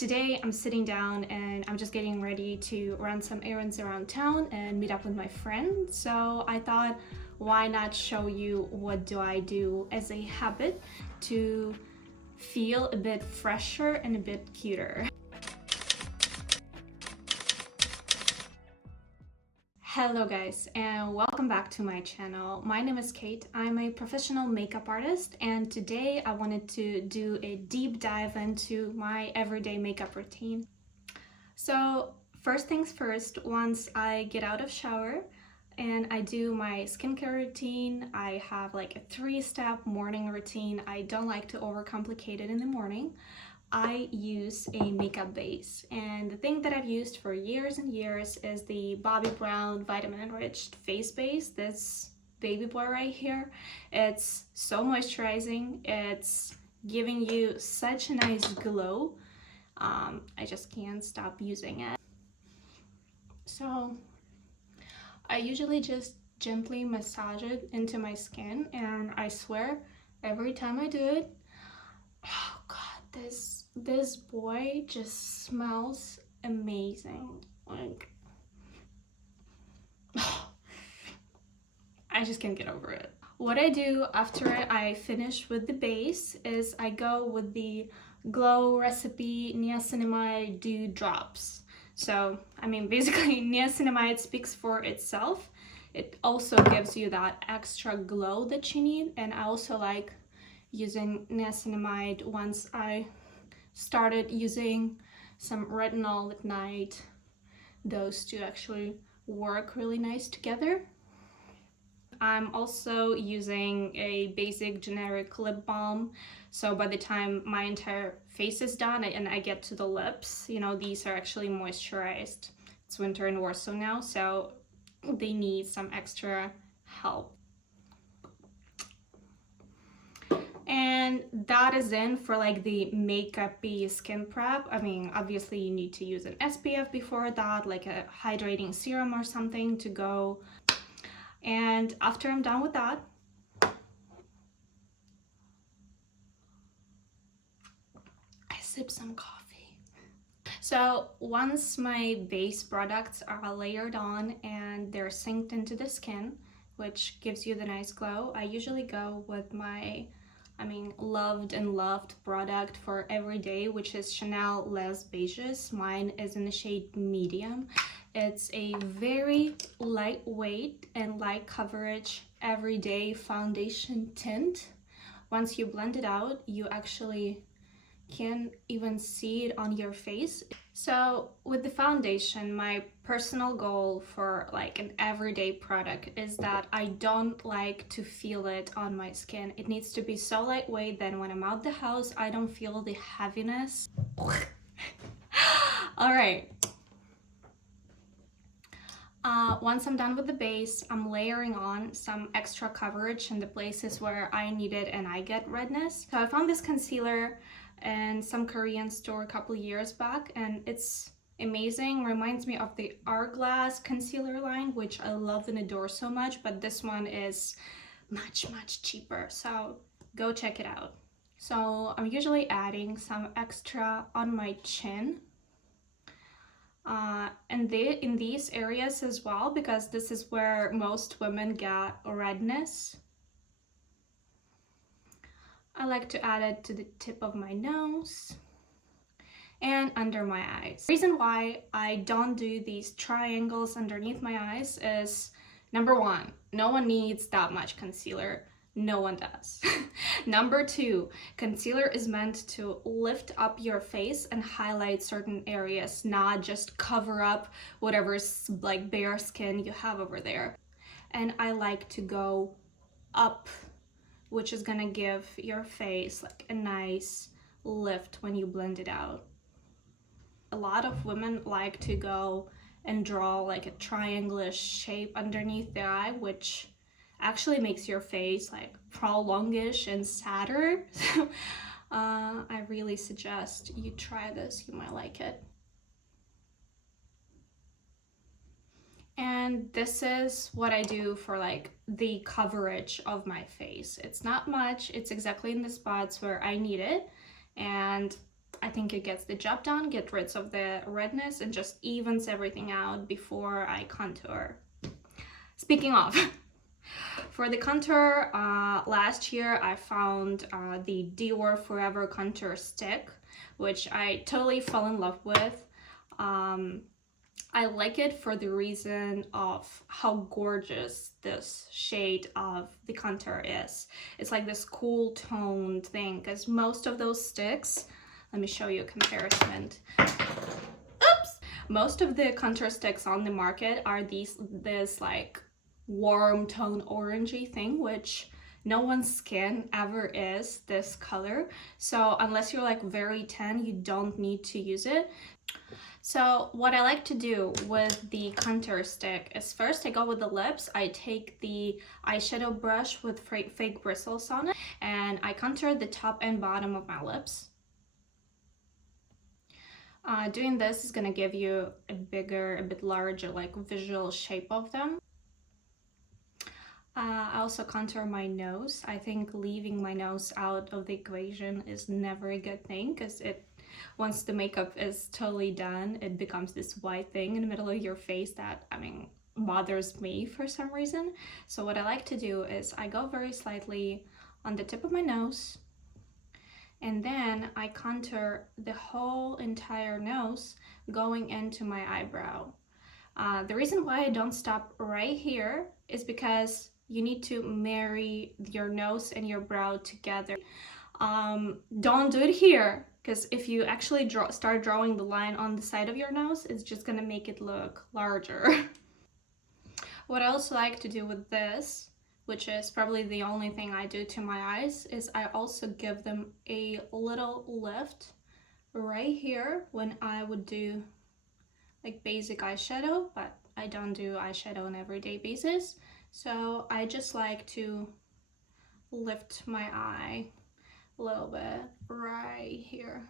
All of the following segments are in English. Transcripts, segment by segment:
Today I'm sitting down and I'm just getting ready to run some errands around town and meet up with my friend. So I thought, why not show you what do I do as a habit to feel a bit fresher and a bit cuter. Hello guys, and welcome back to my channel. My name is Kate. I'm a professional makeup artist, and today I wanted to do a deep dive into my everyday makeup routine. So first things first, once I get out of shower and I do my skincare routine, I have like a 3-step morning routine. I don't like to overcomplicate it in the morning. I use a makeup base, and the thing that I've used for years and years is the Bobbi Brown vitamin enriched face base, this baby boy right here. It's so moisturizing, it's giving you such a nice glow. I just can't stop using it. So I usually just gently massage it into my skin, and I swear every time I do it, oh god, this boy just smells amazing. Like, I just can't get over it. What I do after I finish with the base is I go with the Glow Recipe Niacinamide Dew Drops. So, I mean, basically niacinamide speaks for itself. It also gives you that extra glow that you need, and I also like using niacinamide once I started using some retinol at night. Those two actually work really nice together. I'm also using a basic generic lip balm, so by the time my entire face is done and I get to the lips, you know, these are actually moisturized. It's winter in Warsaw now, so they need some extra help. And that is in for like the makeup-y skin prep. I mean, obviously you need to use an SPF before that, like a hydrating serum or something to go. And after I'm done with that, I sip some coffee. So once my base products are layered on and they're synced into the skin, which gives you the nice glow, I usually go with my loved product for every day, which is Chanel Les Beiges. Mine is in the shade medium. It's a very lightweight and light coverage everyday foundation tint. Once you blend it out, you actually can't even see it on your face. So with the foundation, my personal goal for like an everyday product is that I don't like to feel it on my skin. It needs to be so lightweight that when I'm out the house, I don't feel the heaviness. All right. Once I'm done with the base, I'm layering on some extra coverage in the places where I need it and I get redness. So I found this concealer in some Korean store a couple years back, and it's amazing. Reminds me of the Hourglass concealer line, which I love and adore so much, but this one is much cheaper, so go check it out. So I'm usually adding some extra on my chin and in these areas as well, because this is where most women get redness. I like to add it to the tip of my nose and under my eyes. The reason why I don't do these triangles underneath my eyes is, number one, no one needs that much concealer. No one does. Number two, concealer is meant to lift up your face and highlight certain areas, not just cover up whatever's like bare skin you have over there. And I like to go up, which is gonna give your face like a nice lift when you blend it out. A lot of women like to go and draw like a triangular shape underneath the eye, which actually makes your face like prolongish and sadder. So I really suggest you try this, you might like it. And this is what I do for like the coverage of my face. It's not much, it's exactly in the spots where I need it, and I think it gets the job done, get rid of the redness, and just evens everything out before I contour. Speaking of, for the contour, last year I found the Dior Forever Contour Stick, which I totally fell in love with. I like it for the reason of how gorgeous this shade of the contour is. It's like this cool toned thing, because most of those sticks, let me show you a comparison. Oops! Most of the contour sticks on the market are this like warm tone orangey thing, which no one's skin ever is this color. So unless you're like very tan, you don't need to use it. So what I like to do with the contour stick is first I go with the lips. I take the eyeshadow brush with fake bristles on it and I contour the top and bottom of my lips. Doing this is gonna give you a bit larger like visual shape of them. I also contour my nose. I think leaving my nose out of the equation is never a good thing, because once the makeup is totally done, it becomes this white thing in the middle of your face that, I mean, bothers me for some reason. So what I like to do is I go very slightly on the tip of my nose, and then I contour the whole entire nose going into my eyebrow. The reason why I don't stop right here is because you need to marry your nose and your brow together. Don't do it here, because if you actually start drawing the line on the side of your nose, it's just gonna make it look larger. What I also like to do with this, which is probably the only thing I do to my eyes, is I also give them a little lift right here when I would do like basic eyeshadow, but I don't do eyeshadow on an everyday basis. So I just like to lift my eye a little bit right here.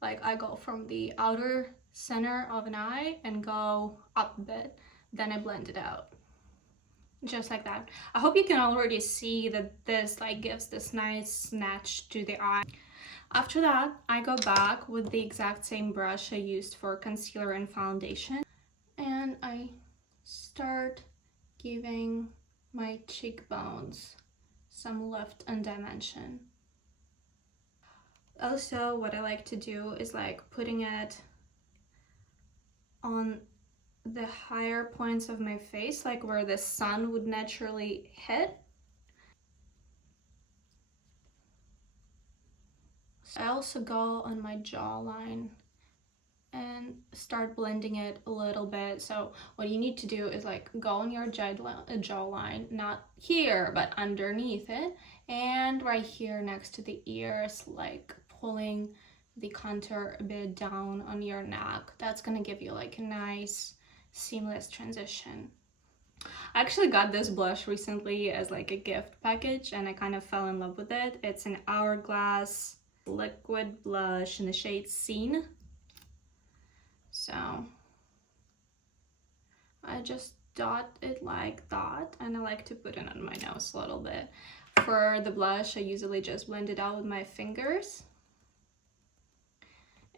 Like I go from the outer center of an eye and go up a bit, then I blend it out. Just like that. I hope you can already see that this like gives this nice snatch to the eye. After that, I go back with the exact same brush I used for concealer and foundation, and I start giving my cheekbones some lift and dimension. Also, what I like to do is like putting it on the higher points of my face, like where the sun would naturally hit. I also go on my jawline and start blending it a little bit. So what you need to do is like go on your jawline, not here, but underneath it, and right here next to the ears, like pulling the contour a bit down on your neck. That's gonna give you like a nice seamless transition. I actually got this blush recently as like a gift package and I kind of fell in love with it. It's an Hourglass liquid blush in the shade Scene. So I just dot it like that, and I like to put it on my nose a little bit. For the blush, I usually just blend it out with my fingers.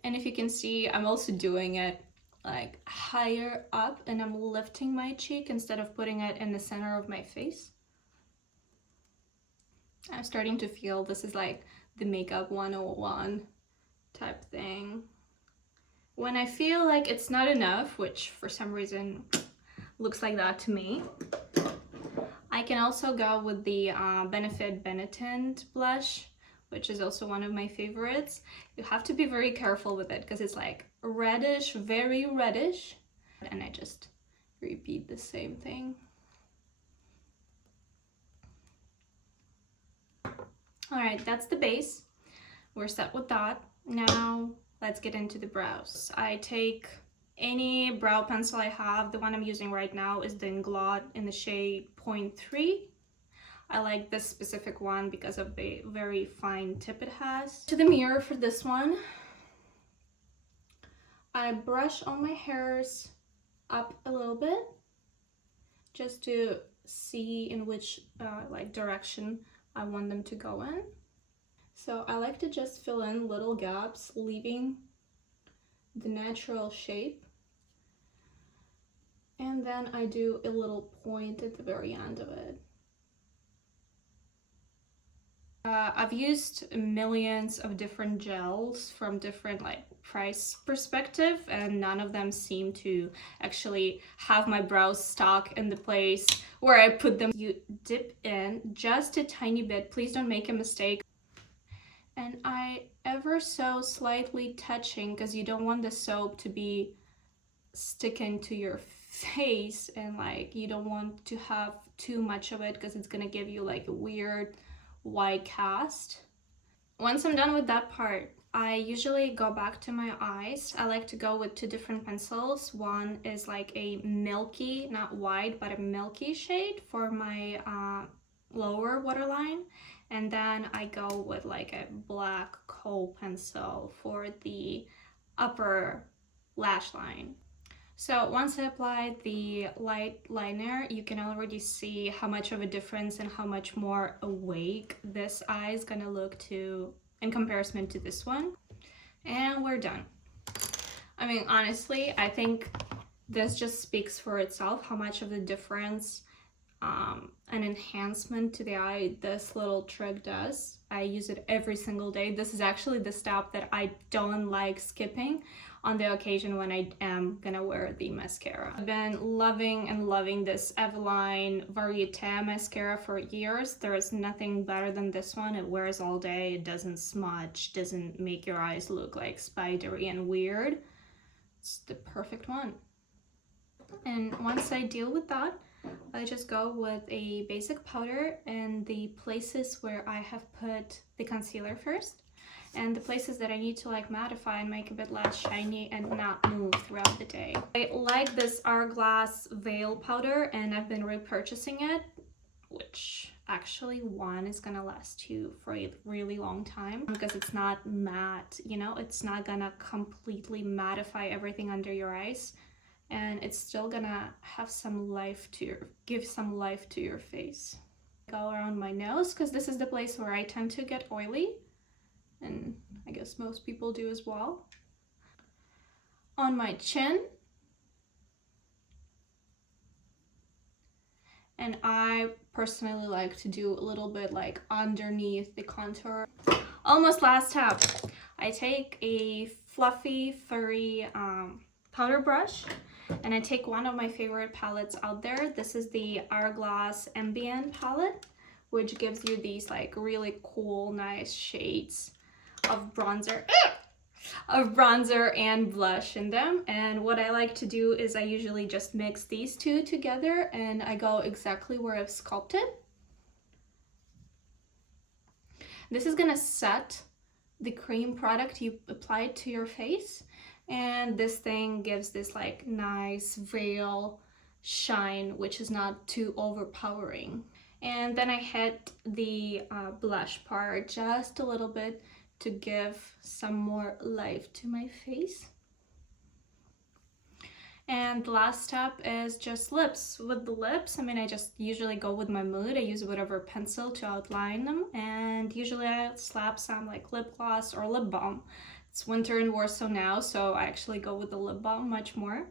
And if you can see, I'm also doing it like higher up, and I'm lifting my cheek instead of putting it in the center of my face. I'm starting to feel this is like the makeup 101 type thing. When I feel like it's not enough, which for some reason looks like that to me, I can also go with the Benefit Benetint blush, which is also one of my favorites. You have to be very careful with it because it's like reddish, very reddish. And I just repeat the same thing. All right, that's the base. We're set with that. Now let's get into the brows. I take any brow pencil I have. The one I'm using right now is the Inglot in the shade 0.3. I like this specific one because of the very fine tip it has. To the mirror for this one, I brush all my hairs up a little bit just to see in which like direction I want them to go in. So I like to just fill in little gaps, leaving the natural shape. And then I do a little point at the very end of it. I've used millions of different gels from different price perspective, and none of them seem to actually have my brows stuck in the place where I put them. You dip in just a tiny bit, please don't make a mistake. And I ever so slightly touching, because you don't want the soap to be sticking to your face, and you don't want to have too much of it because it's gonna give you a weird white cast. Once I'm done with that part, I usually go back to my eyes. I like to go with two different pencils. One is like a milky, not white, but a milky shade for my lower waterline. And then I go with a black kohl pencil for the upper lash line. So once I applied the light liner, you can already see how much of a difference and how much more awake this eye is gonna look in comparison to this one. And we're done. I mean, honestly, I think this just speaks for itself, how much of the difference an enhancement to the eye this little trick does. I use it every single day. This is actually the step that I don't like skipping on the occasion when I am gonna wear the mascara. I've been loving this Eveline Varieté mascara for years. There is nothing better than this one. It wears all day, it doesn't smudge, doesn't make your eyes look like spidery and weird. It's the perfect one. And once I deal with that, I just go with a basic powder in the places where I have put the concealer first, and the places that I need to mattify and make a bit less shiny and not move throughout the day. I like this Hourglass Veil powder, and I've been repurchasing it, which actually one is gonna last you for a really long time because it's not matte, you know, it's not gonna completely mattify everything under your eyes, and it's still gonna have some life give some life to your face. Go around my nose because this is the place where I tend to get oily, and I guess most people do as well. On my chin, and I personally like to do a little bit underneath the contour. Almost last step, I take a fluffy, furry powder brush, and I take one of my favorite palettes out there. This is the Hourglass Ambient palette, which gives you these really cool, nice shades of bronzer and blush in them. And what I like to do is I usually just mix these two together, and I go exactly where I've sculpted. This is gonna set the cream product you applied to your face, and this thing gives this nice veil shine, which is not too overpowering. And then I hit the blush part just a little bit to give some more life to my face. And the last step is just lips. With the lips, I mean, I just usually go with my mood. I use whatever pencil to outline them, and usually I slap some lip gloss or lip balm. It's winter in Warsaw now, so I actually go with the lip balm much more.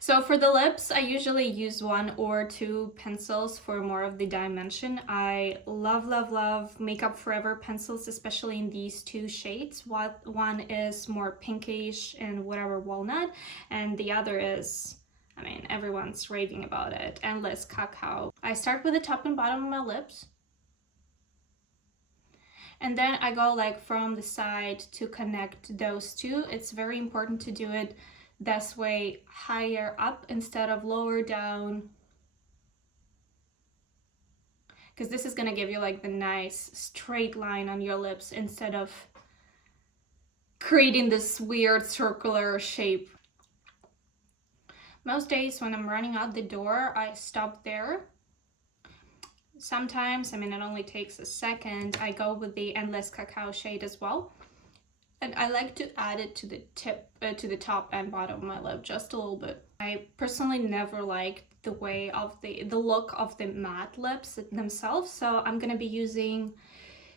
So for the lips, I usually use one or two pencils for more of the dimension. I love Makeup Forever pencils, especially in these two shades. One is more pinkish and whatever walnut, and the other is, I mean, everyone's raving about it, Endless Cacao. I start with the top and bottom of my lips, and then I go from the side to connect those two. It's very important to do it this way, higher up instead of lower down, because this is gonna give you the nice straight line on your lips instead of creating this weird circular shape. Most days when I'm running out the door, I stop there. Sometimes, I mean, it only takes a second, I go with the Endless Cacao shade as well. And I like to add it to the to the top and bottom of my lip just a little bit. I personally never liked the way of the look of the matte lips themselves, so I'm gonna be using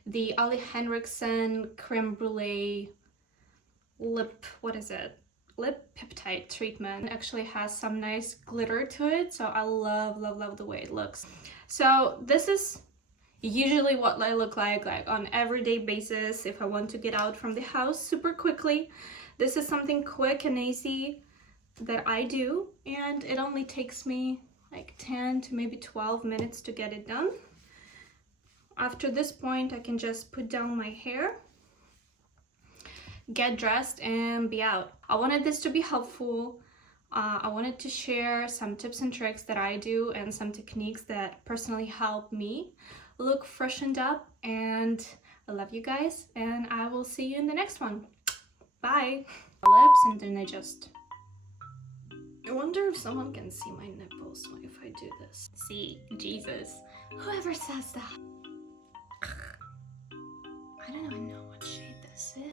the Ole Henriksen creme brulee lip, what is it? Lip peptide treatment. It actually has some nice glitter to it, so I love, love, love the way it looks. So this is usually what I look like on everyday basis if I want to get out from the house super quickly. This is something quick and easy that I do, and it only takes me like 10 to maybe 12 minutes to get it done. After this point, I can just put down my hair, get dressed, and be out. I wanted this to be helpful. I wanted to share some tips and tricks that I do and some techniques that personally help me look freshened up, and I love you guys, and I will see you in the next one. Bye. Lips, and then I wonder if someone can see my nipples if I do this. See, Jesus, whoever says that. I don't even know what shade this is.